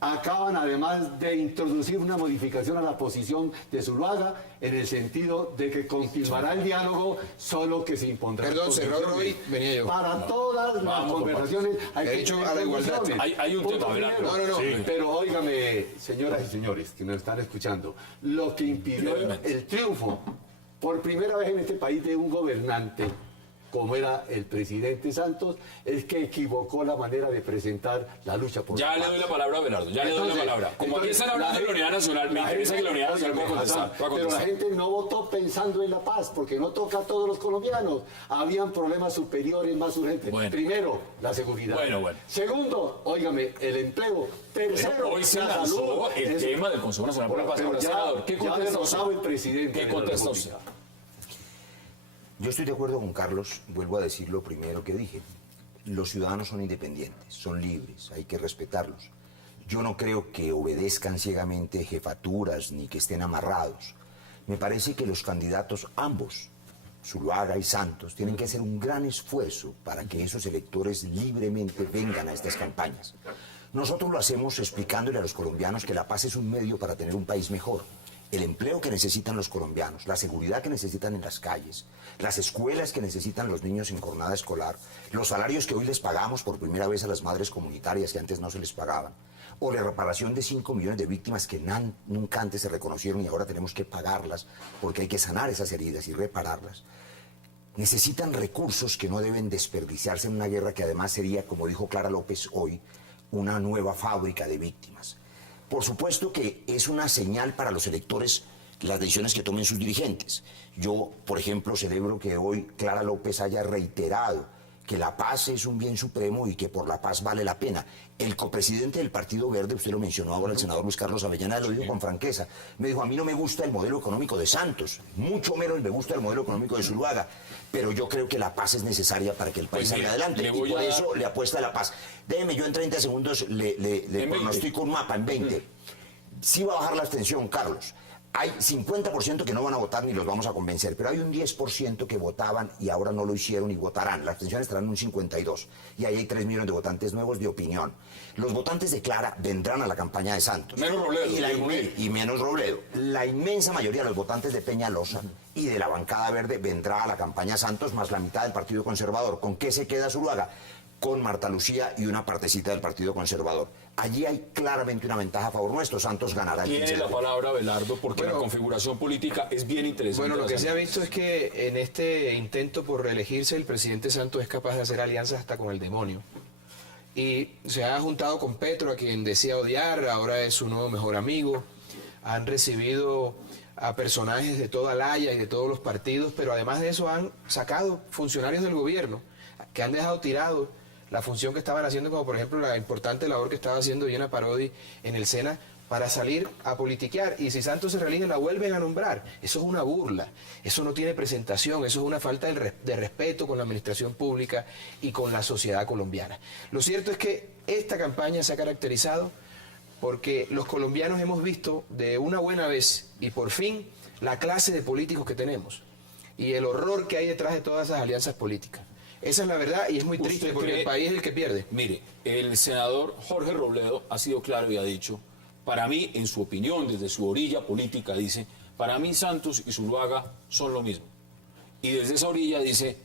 Acaban además de introducir una modificación a la posición de Zuluaga en el sentido de que continuará el diálogo, solo que se impondrá. Perdón, cerró Roy, venía yo. Para todas las conversaciones hay que hecho a la igualdad. Hay un tema, No. Sí. Pero óigame, señoras y señores que nos están escuchando, lo que impidió el triunfo por primera vez en este país de un gobernante como era el presidente Santos, es que equivocó la manera de presentar la lucha por la paz. Ya le doy la palabra a Abelardo, le doy la palabra. Como aquí están hablando de la unidad nacional, me interesa que la unidad nacional pueda contestar. Pero la gente no votó pensando en la paz, porque no toca a todos los colombianos. Habían problemas superiores, más urgentes. Bueno. Primero, la seguridad. Bueno. Segundo, óigame, el empleo. Tercero, hoy se la lanzó salud. el tema del Consejo Nacional por la Paz. Ahora, senador, ¿qué contesta usted? El presidente. ¿Qué contesta usted? Yo estoy de acuerdo con Carlos, vuelvo a decir lo primero que dije. Los ciudadanos son independientes, son libres, hay que respetarlos. Yo no creo que obedezcan ciegamente jefaturas ni que estén amarrados. Me parece que los candidatos, ambos, Zuluaga y Santos, tienen que hacer un gran esfuerzo para que esos electores libremente vengan a estas campañas. Nosotros lo hacemos explicándole a los colombianos que la paz es un medio para tener un país mejor. El empleo que necesitan los colombianos, la seguridad que necesitan en las calles, las escuelas que necesitan los niños en jornada escolar, los salarios que hoy les pagamos por primera vez a las madres comunitarias que antes no se les pagaban, o la reparación de 5 millones de víctimas que nunca antes se reconocieron y ahora tenemos que pagarlas porque hay que sanar esas heridas y repararlas. Necesitan recursos que no deben desperdiciarse en una guerra que además sería, como dijo Clara López hoy, una nueva fábrica de víctimas. Por supuesto que es una señal para los electores las decisiones que tomen sus dirigentes. Yo, por ejemplo, celebro que hoy Clara López haya reiterado que la paz es un bien supremo y que por la paz vale la pena. El copresidente del Partido Verde, usted lo mencionó ahora, el senador Luis Carlos Avellana, lo dijo con franqueza. Me dijo, a mí no me gusta el modelo económico de Santos, mucho menos me gusta el modelo económico de Zuluaga, pero yo creo que la paz es necesaria para que el país salga adelante, y por eso le apuesta a la paz. Déjeme, yo en 30 segundos le pronostico un mapa, en 20. Sí va a bajar la abstención, Carlos. Hay 50% que no van a votar ni los vamos a convencer, pero hay un 10% que votaban y ahora no lo hicieron y votarán. La abstención estará en un 52%. Y ahí hay 3 millones de votantes nuevos de opinión. Los votantes de Clara vendrán a la campaña de Santos. Menos Robledo. Y menos Robledo. La inmensa mayoría de los votantes de Peñalosa y de la bancada verde vendrá a la campaña Santos, más la mitad del Partido Conservador. ¿Con qué se queda Zuluaga? Con Marta Lucía y una partecita del Partido Conservador. Allí hay claramente una ventaja a favor nuestro. Santos ganará el 15 Tiene la palabra Abelardo, porque la configuración política es bien interesante. Bueno, lo que se ha visto es que en este intento por reelegirse, el presidente Santos es capaz de hacer alianzas hasta con el demonio. Y se ha juntado con Petro, a quien decía odiar, ahora es su nuevo mejor amigo. Han recibido a personajes de toda la Haya y de todos los partidos, pero además de eso han sacado funcionarios del gobierno que han dejado tirado la función que estaban haciendo, como por ejemplo la importante labor que estaba haciendo Diana Parodi en el SENA, para salir a politiquear, y si Santos se reelige la vuelven a nombrar. Eso es una burla, eso no tiene presentación, eso es una falta de respeto con la administración pública y con la sociedad colombiana. Lo cierto es que esta campaña se ha caracterizado porque los colombianos hemos visto de una buena vez y por fin la clase de políticos que tenemos y el horror que hay detrás de todas esas alianzas políticas. Esa es la verdad y es muy triste porque el país es el que pierde. Mire, el senador Jorge Robledo ha sido claro y ha dicho, para mí, en su opinión, desde su orilla política, dice, para mí Santos y Zuluaga son lo mismo. Y desde esa orilla dice,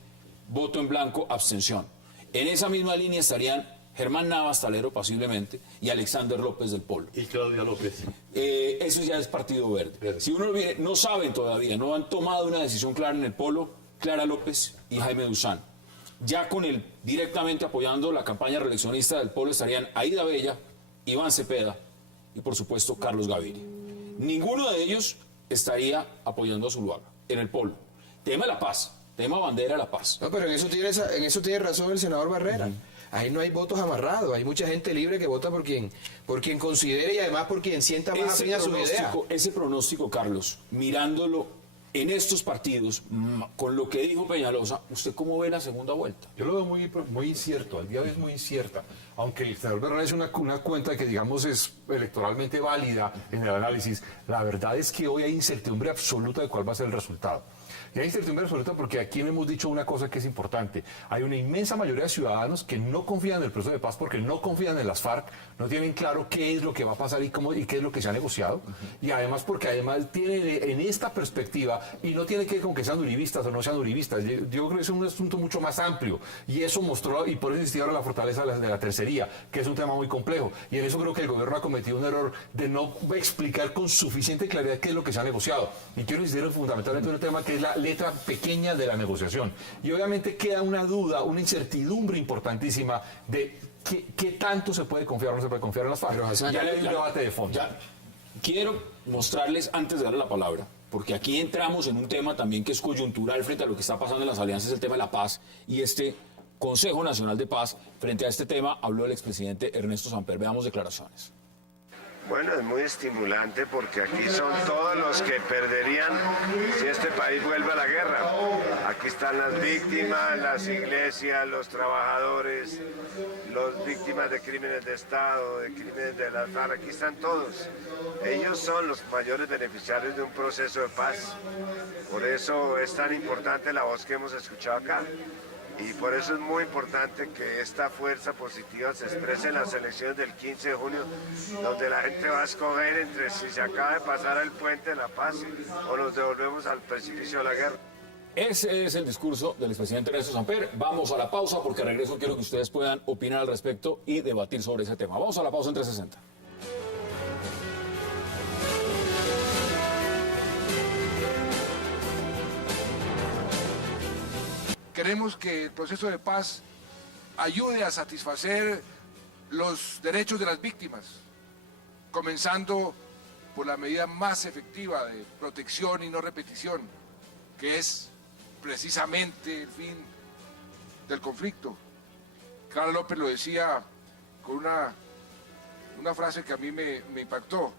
voto en blanco, abstención. En esa misma línea estarían Germán Navas Talero, posiblemente, y Alexander López del Polo. Y Claudia López. Eso ya es Partido Verde. Si uno lo viene, no saben todavía, no han tomado una decisión clara en el Polo, Clara López y Jaime Duzán. Ya con él directamente apoyando la campaña reeleccionista del Polo estarían Aida Bella, Iván Cepeda y por supuesto Carlos Gaviria. Ninguno de ellos estaría apoyando a Zuluaga en el Polo. Tema de la paz, tema bandera de la paz. No, pero en eso tiene razón el senador Barrera. Ahí no hay votos amarrados, hay mucha gente libre que vota por quien considere y además por quien sienta más afín a su idea. Ese pronóstico, Carlos, mirándolo en estos partidos, con lo que dijo Peñalosa, ¿usted cómo ve la segunda vuelta? Yo lo veo muy incierto, al día de hoy es muy incierta. Aunque el senador Bernal es una cuenta que, digamos, es electoralmente válida en el análisis, la verdad es que hoy hay incertidumbre absoluta de cuál va a ser el resultado. Y hay incertidumbre absoluta porque aquí hemos dicho una cosa que es importante. Hay una inmensa mayoría de ciudadanos que no confían en el proceso de paz porque no confían en las FARC, no tienen claro qué es lo que va a pasar y qué es lo que se ha negociado. Y además porque además tienen en esta perspectiva, y no tiene que ver con que sean uribistas o no sean uribistas, yo creo que es un asunto mucho más amplio. Y eso mostró, y por eso existía ahora la fortaleza de la tercería, que es un tema muy complejo. Y en eso creo que el gobierno ha cometido un error de no explicar con suficiente claridad qué es lo que se ha negociado. Y quiero insistir fundamentalmente en un tema que es la letra pequeña de la negociación. Y obviamente queda una duda, una incertidumbre importantísima de qué tanto se puede confiar o no se puede confiar en las FARC. Pero, ya le doy un debate de fondo. Quiero mostrarles, antes de darle la palabra, porque aquí entramos en un tema también que es coyuntural frente a lo que está pasando en las alianzas, el tema de la paz, y este Consejo Nacional de Paz. Frente a este tema habló el expresidente Ernesto Samper. Veamos declaraciones. Bueno, es muy estimulante porque aquí son todos los que perderían si este país vuelve a la guerra. Aquí están las víctimas, las iglesias, los trabajadores, las víctimas de crímenes de Estado, de crímenes de la FARC, aquí están todos. Ellos son los mayores beneficiarios de un proceso de paz. Por eso es tan importante la voz que hemos escuchado acá. Y por eso es muy importante que esta fuerza positiva se exprese en las elecciones del 15 de junio, donde la gente va a escoger entre si se acaba de pasar el puente de la paz o nos devolvemos al precipicio de la guerra. Ese es el discurso del expresidente Ernesto Samper. Vamos a la pausa porque regreso quiero que ustedes puedan opinar al respecto y debatir sobre ese tema. Vamos a la pausa en 360. Queremos que el proceso de paz ayude a satisfacer los derechos de las víctimas, comenzando por la medida más efectiva de protección y no repetición, que es precisamente el fin del conflicto. Clara López lo decía con una frase que a mí me impactó.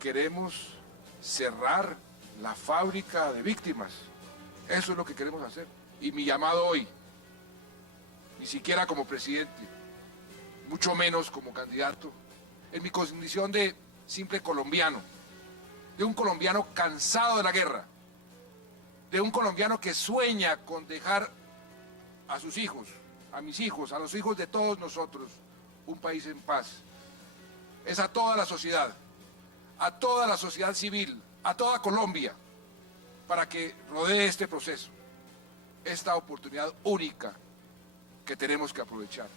Queremos cerrar la fábrica de víctimas. Eso es lo que queremos hacer. Y mi llamado hoy, ni siquiera como presidente, mucho menos como candidato, en mi condición de simple colombiano, de un colombiano cansado de la guerra, de un colombiano que sueña con dejar a sus hijos, a mis hijos, a los hijos de todos nosotros, un país en paz. Es a toda la sociedad civil, a toda Colombia, para que rodee este proceso, esta oportunidad única que tenemos que aprovechar.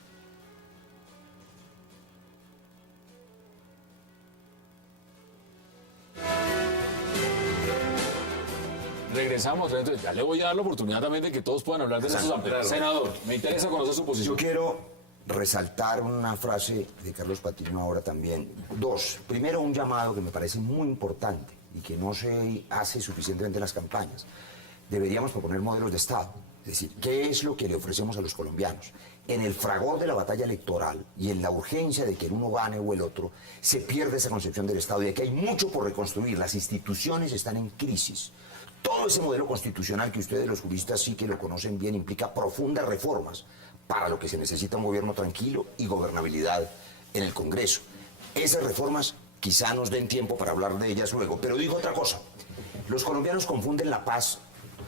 Regresamos, entonces ya le voy a dar la oportunidad también de que todos puedan hablar de esos amplios. Senador, me interesa conocer su posición. Yo quiero resaltar una frase de Carlos Patiño ahora también. Dos, primero un llamado que me parece muy importante y que no se hace suficientemente en las campañas. Deberíamos proponer modelos de Estado. Es decir, ¿qué es lo que le ofrecemos a los colombianos? En el fragor de la batalla electoral y en la urgencia de que el uno gane o el otro, se pierde esa concepción del Estado y de que hay mucho por reconstruir. Las instituciones están en crisis. Todo ese modelo constitucional que ustedes los juristas sí que lo conocen bien implica profundas reformas para lo que se necesita un gobierno tranquilo y gobernabilidad en el Congreso. Esas reformas quizá nos den tiempo para hablar de ellas luego, pero digo otra cosa. Los colombianos confunden la paz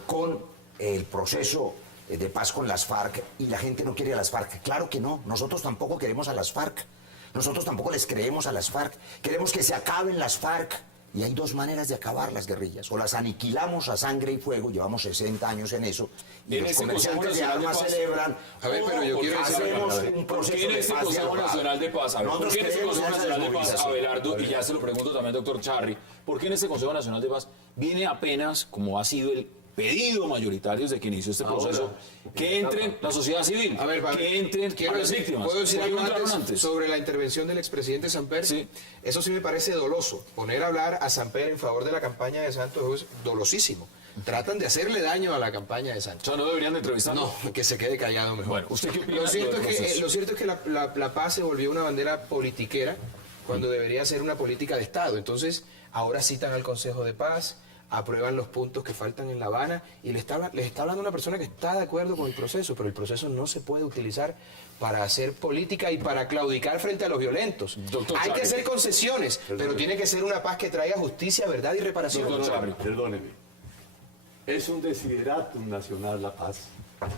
con el proceso de paz con las FARC y la gente no quiere a las FARC. Claro que no, nosotros tampoco queremos a las FARC, nosotros tampoco les creemos a las FARC, queremos que se acaben las FARC. Y hay dos maneras de acabar las guerrillas. O las aniquilamos a sangre y fuego, llevamos 60 años en eso, y los comerciantes de armas celebran. A ver, pero yo quiero hacemos un proceso en este Consejo Nacional de Paz, ¿por qué en este Consejo Nacional de Paz, Abelardo, y ya se lo pregunto también al doctor Charri, ¿por qué en este Consejo Nacional de Paz viene apenas, como ha sido el pedido mayoritario desde que inició este proceso, que entren la sociedad civil, que entren las víctimas? ¿Puedo decir algo antes sobre la intervención del expresidente Samper? Sí. Eso sí me parece doloso. Poner a hablar a Samper en favor de la campaña de Santos es dolosísimo. Tratan de hacerle daño a la campaña de Santos. O sea, no deberían de entrevistarlo. No, que se quede callado mejor. Bueno, ¿usted qué opina? Lo cierto es que la paz se volvió una bandera politiquera cuando debería ser una política de Estado. Entonces, ahora citan al Consejo de Paz, aprueban los puntos que faltan en La Habana y les está hablando una persona que está de acuerdo con el proceso, pero el proceso no se puede utilizar para hacer política y para claudicar frente a los violentos. Hay que hacer concesiones, pero tiene que ser una paz que traiga justicia, verdad y reparación. Perdóneme. Es un desideratum nacional la paz.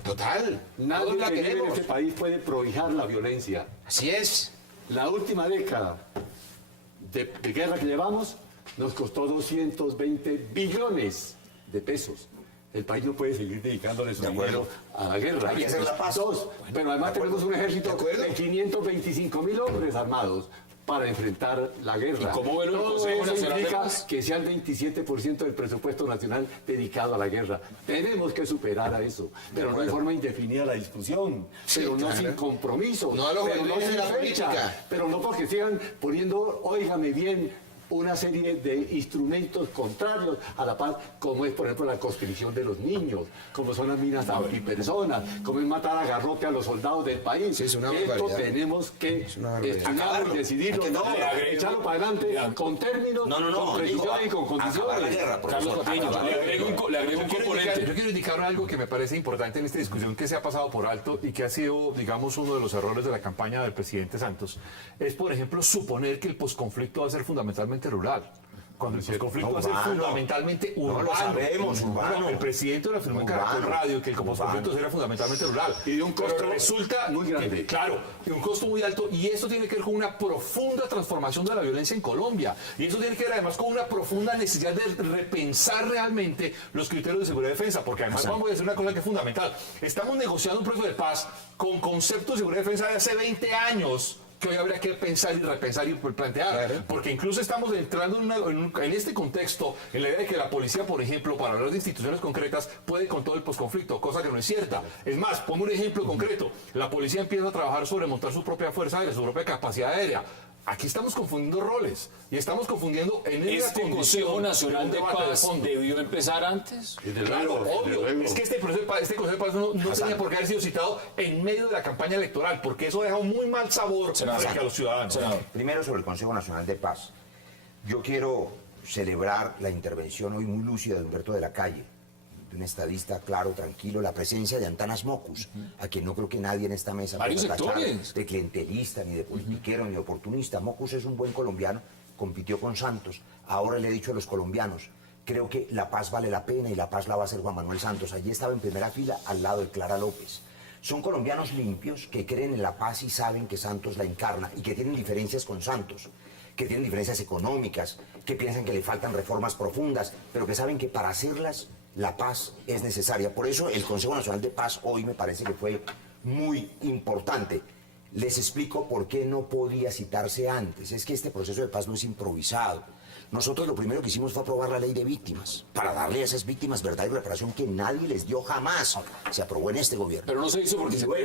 Total. Nadie la que vive en queremos. este país puede prohijar la violencia. Así es. La última década de guerra que llevamos nos costó 220 billones de pesos. El país no puede seguir dedicándole su dinero a la guerra. Hay que hacer la paz. Dos, pero además tenemos un ejército de 525.000 hombres armados para enfrentar la guerra. ¿Y cómo ve el Todo Consejo eso Nacional de implica Paz? que sea el 27% del presupuesto nacional dedicado a la guerra. Tenemos que superar a eso, pero no de forma indefinida la discusión, pero no sin compromiso, No a los pero no banderas de sin la fecha, política. pero no porque sigan poniendo, óigame bien, una serie de instrumentos contrarios a la paz, como es, por ejemplo, la conscripción de los niños, como son las minas antipersonas, como es matar a garrote a los soldados del país. Sí, es una Esto barbaridad. tenemos que Acabarlo. y decidirlo, echarlo para adelante con términos, con precisiones y con condiciones. Acabar la guerra, Carlos Patiño, le agrego un componente. Yo quiero indicar algo que me parece importante en esta discusión que se ha pasado por alto y que ha sido, digamos, uno de los errores de la campaña del presidente Santos. Es, por ejemplo, suponer que el posconflicto va a ser fundamentalmente rural. Cuando el posconflicto va a ser fundamentalmente urbano. lo sabemos, urbano. El presidente lo afirmó en Caracol Radio que el posconflicto será fundamentalmente rural. Y de un costo Pero resulta muy grande. que, claro, de un costo muy alto, y esto tiene que ver con una profunda transformación de la violencia en Colombia. Y eso tiene que ver además con una profunda necesidad de repensar realmente los criterios de seguridad y defensa, porque además vamos a decir una cosa que es fundamental. Estamos negociando un proceso de paz con conceptos de seguridad y defensa de hace 20 años. Que hoy habría que pensar y repensar y plantear, porque incluso estamos entrando en este contexto, en la idea de que la policía, por ejemplo, para hablar de instituciones concretas, puede con todo el posconflicto, cosa que no es cierta. Es más, pongo un ejemplo concreto, la policía empieza a trabajar sobre montar su propia fuerza aérea, su propia capacidad aérea. aquí estamos confundiendo roles y estamos confundiendo en ¿Este Consejo Nacional de Paz debió empezar antes? Claro, obvio. Es que este Consejo de Paz no tenía por qué haber sido citado en medio de la campaña electoral, porque eso deja un muy mal sabor frente a los ciudadanos. Primero, sobre el Consejo Nacional de Paz. Yo quiero celebrar la intervención hoy muy lúcida de Humberto de la Calle, de un estadista claro, tranquilo, la presencia de Antanas Mockus, a quien no creo que nadie en esta mesa Varios pueda tachar sectores. de clientelista, ni de politiquero, ni de oportunista. Mockus es un buen colombiano, compitió con Santos. Ahora le he dicho a los colombianos, creo que la paz vale la pena y la paz la va a hacer Juan Manuel Santos. Allí estaba en primera fila al lado de Clara López. Son colombianos limpios que creen en la paz y saben que Santos la encarna y que tienen diferencias con Santos, que tienen diferencias económicas, que piensan que le faltan reformas profundas, pero que saben que para hacerlas la paz es necesaria. Por eso el Consejo Nacional de Paz hoy me parece que fue muy importante. Les explico por qué no podía citarse antes. Es que este proceso de paz no es improvisado. Nosotros lo primero que hicimos fue aprobar la ley de víctimas, para darle a esas víctimas verdad y reparación que nadie les dio jamás. Se aprobó en este gobierno. Pero no se hizo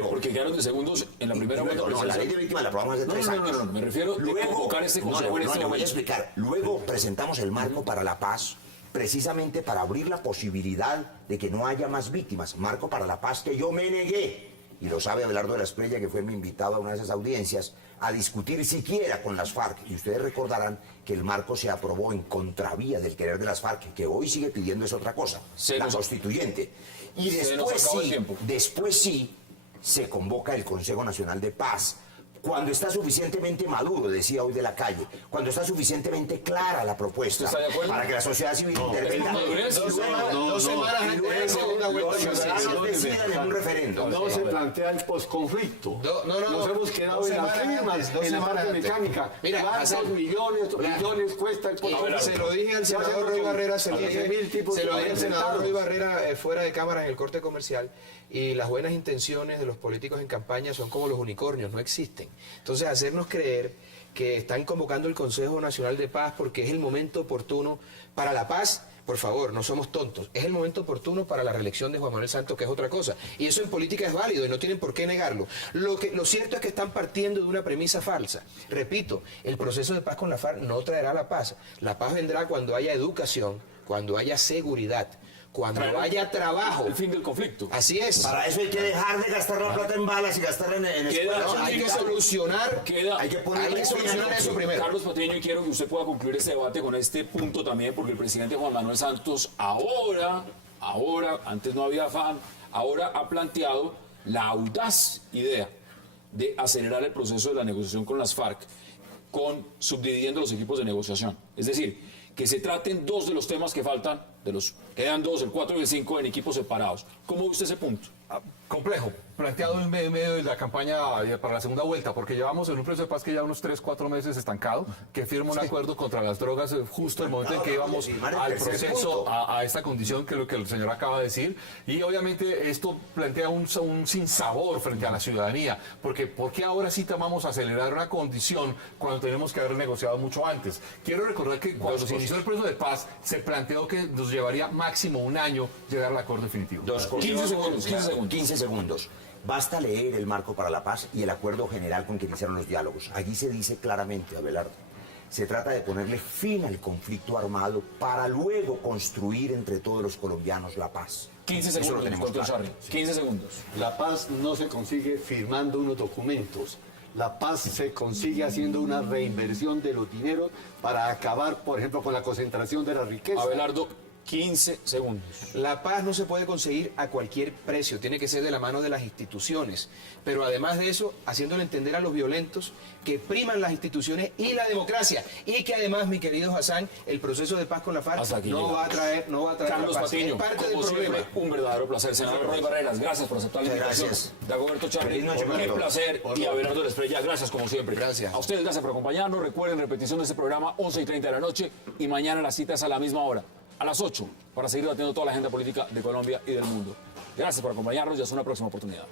porque quedaron de segundos en la primera vuelta. No, la ley de víctimas la aprobamos hace 3 años. No, me refiero a convocar este consejo en este le voy a momento. explicar. Luego presentamos el marco para la paz, precisamente para abrir la posibilidad de que no haya más víctimas. Marco para la paz que yo me negué, y lo sabe Abelardo de la Espriella, que fue mi invitado a una de esas audiencias, a discutir siquiera con las FARC. Y ustedes recordarán que el marco se aprobó en contravía del querer de las FARC, que hoy sigue pidiendo es otra cosa, la constituyente. Y después sí se convoca el Consejo Nacional de Paz. Cuando está suficientemente maduro, decía hoy de la Calle, cuando está suficientemente clara la propuesta para que la sociedad civil intervenga. Dos semanas antes de la segunda vuelta. Los ciudadanos decidan en un referéndum. No se plantea el posconflicto. Nos hemos quedado en las firmas, en la parte mecánica. Mira, ¿cuántos millones cuesta el posconflicto? Se lo dije al senador Roy Barrera, se lo dije al senador Roy Barrera fuera de cámara en el corte comercial, y las buenas intenciones de los políticos en campaña son como los unicornios, no existen. Entonces, hacernos creer que están convocando el Consejo Nacional de Paz porque es el momento oportuno para la paz, por favor, no somos tontos. Es el momento oportuno para la reelección de Juan Manuel Santos, que es otra cosa. Y eso en política es válido y no tienen por qué negarlo. Lo cierto es que están partiendo de una premisa falsa. Repito, el proceso de paz con la FARC no traerá la paz. La paz vendrá cuando haya educación, cuando haya seguridad, cuando haya trabajo. El fin del conflicto. Así es. Para eso hay que dejar de gastar la plata en balas y gastarla en escuelas. No, hay que solucionar. Hay que solucionar eso primero. Carlos Patiño, y quiero que usted pueda concluir este debate con este punto también, porque el presidente Juan Manuel Santos ahora, antes no había afán, ahora ha planteado la audaz idea de acelerar el proceso de la negociación con las FARC, subdividiendo los equipos de negociación. Es decir, que se traten 2 de los temas que faltan, quedan 2, el 4 y el 5, en equipos separados. ¿Cómo ve usted ese punto? Complejo, planteado en medio de la campaña para la segunda vuelta, porque llevamos en un proceso de paz que ya unos 3-4 meses estancado, que firma un acuerdo contra las drogas justo el momento en que íbamos al proceso, a esta condición, que es lo que el señor acaba de decir, y obviamente esto plantea un sinsabor frente a la ciudadanía, porque ¿por qué ahora sí vamos a acelerar una condición cuando tenemos que haber negociado mucho antes? Quiero recordar que cuando se inició el proceso de paz, se planteó que nos llevaría máximo un año llegar al acuerdo definitivo. 15 segundos. Basta leer el marco para la paz y el acuerdo general con que iniciaron los diálogos. Allí se dice claramente, Abelardo, se trata de ponerle fin al conflicto armado para luego construir entre todos los colombianos la paz. 15 Eso lo segundos, tenemos doctor claro. Charri. 15 segundos. La paz no se consigue firmando unos documentos. La paz se consigue haciendo una reinversión de los dineros para acabar, por ejemplo, con la concentración de la riqueza. Abelardo, 15 segundos. La paz no se puede conseguir a cualquier precio, tiene que ser de la mano de las instituciones. Pero además de eso, haciéndole entender a los violentos que priman las instituciones y la democracia. Y que además, mi querido Hassan, el proceso de paz con la FARC no va a traer Carlos la paz. Patiño, Es parte del como problema. siempre, un verdadero placer. Senador Roy Barreras, gracias por aceptar la invitación. Gracias. Dagoberto Charri, Feliz noche para un todos. placer. Y Abelardo de la Espriella, gracias como siempre. Gracias. A ustedes, gracias por acompañarnos. Recuerden, repetición de este programa, 11:30 de la noche. Y mañana las citas a la misma hora, a las 8, para seguir debatiendo toda la agenda política de Colombia y del mundo. Gracias por acompañarnos y hasta una próxima oportunidad.